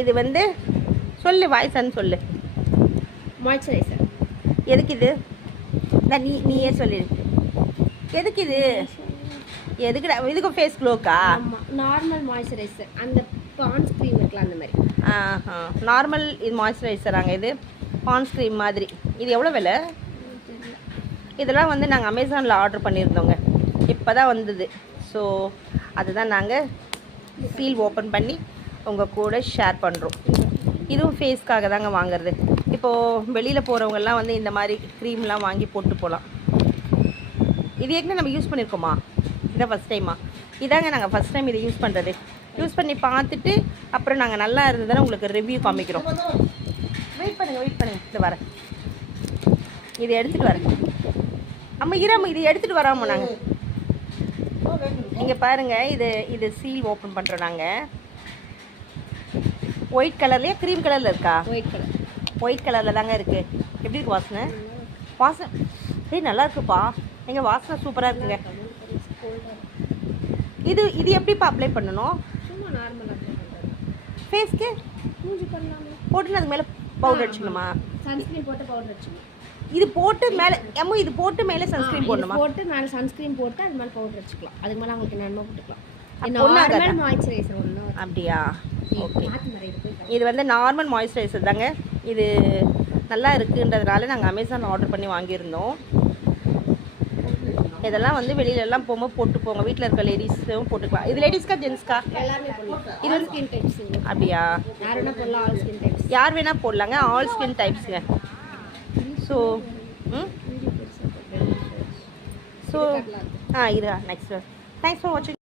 இது வந்து சொல்லு வாய்ஸான்னு சொல்லு. மாய்ஸ்சரைசர். எதுக்கு இது? நீயே சொல்லிடு. எதுக்கு இது? எதுக்குடா? இதுக்கும் ஃபேஸ் க்ளோக்கா? ஆமாம், நார்மல் மாய்ஸ்சரைசர். அந்த பான்ஸ் க்ரீம் இருக்கலாம் அந்த மாதிரி. நார்மல் இது மாய்ஸ்சரைசராங்க. இது பான்ஸ் க்ரீம் மாதிரி. இது எவ்வளோ விலை? இதெல்லாம் வந்து நாங்கள் அமேசானில் ஆர்டர் பண்ணியிருந்தோங்க. இப்போ தான் வந்தது. ஸோ அதுதான் நாங்கள் சீல் ஓப்பன் பண்ணி உங்கள் கூட ஷேர் பண்ணுறோம். இதுவும் ஃபேஸ்க்காக தாங்க வாங்குறது. இப்போது வெளியில் போகிறவங்கெல்லாம் வந்து இந்த மாதிரி க்ரீம்லாம் வாங்கி போட்டு போகலாம். இது ஏற்கனவே நம்ம யூஸ் பண்ணியிருக்கோமா? இதான் ஃபஸ்ட் டைமா? இதாங்க நாங்கள் ஃபஸ்ட் டைம் இதை யூஸ் பண்ணுறது. யூஸ் பண்ணி பார்த்துட்டு அப்புறம் நாங்கள் நல்லா இருந்ததுன்னா உங்களுக்கு ரிவ்யூ காமிக்கிறோம். வெயிட் பண்ணுங்கள் இது வரேன். இதை எடுத்துகிட்டு வரேன். அம்மா இராம இது எடுத்துகிட்டு வராமல் நாங்கள் இங்கே பாருங்கள். இது சீல் ஓப்பன் பண்ணுறோம் நாங்கள். ஒயிட் கலர்லையே க்ரீம் கலரில் இருக்கா? ஒயிட் கலரில் தாங்க இருக்குது. எப்படி இருக்குது வாசனை? நல்லா இருக்குப்பா. எங்கள் வாசனை சூப்பராக இருக்குங்க. இது எப்படிப்பா அப்ளை பண்ணணும்? சும்மா நார்மலாக ஃபேஸ்க்கு மூஞ்சி பண்ணலாமா? போட்டுன்னு அதுக்கு மேலே பவுடர் அடிச்சுக்கணுமா? சன்ஸ்க்ரீன் போட்டு பவுடர் அடிச்சுக்கணும். இது போட்டு மேலே இது போட்டு மேலே சன்ஸ்க்ரீன் போடணுமா? போட்டு மேலே சன்ஸ்க்ரீன் போட்டு அது மேலே பவுடர் அடிச்சுக்கலாம். அதுக்கு மேலே அவங்களுக்கு என்னென்னமோ போட்டுக்கலாம். நார்மல் மாய்ஸ்சரைசர் ஒன்றும். அப்படியா? ஓகே. இது வந்து நார்மல் மாய்ஸ்சரைசர் தாங்க. இது நல்லா இருக்குன்றதுனால நாங்கள் அமேசான் ஆர்டர் பண்ணி வாங்கியிருந்தோம். இதெல்லாம் வந்து வெளியிலலாம் போகும்போது போட்டு போங்க. வீட்டில் இருக்க லேடிஸும் போட்டுக்கலாம். இது லேடிஸ்க்கா ஜென்ஸ்க்கா? எல்லாருமே போடலாம். இது ஸ்கின் டைப்ஸ். அப்படியா? யார் வேணால் போடலாம். All skin types. யார் வேணால் போடலாங்க. ஆல் ஸ்கின் டைப்ஸுங்க. ஸோ இது நெக்ஸ்ட். தேங்க்ஸ் ஃபார் வாட்சிங்.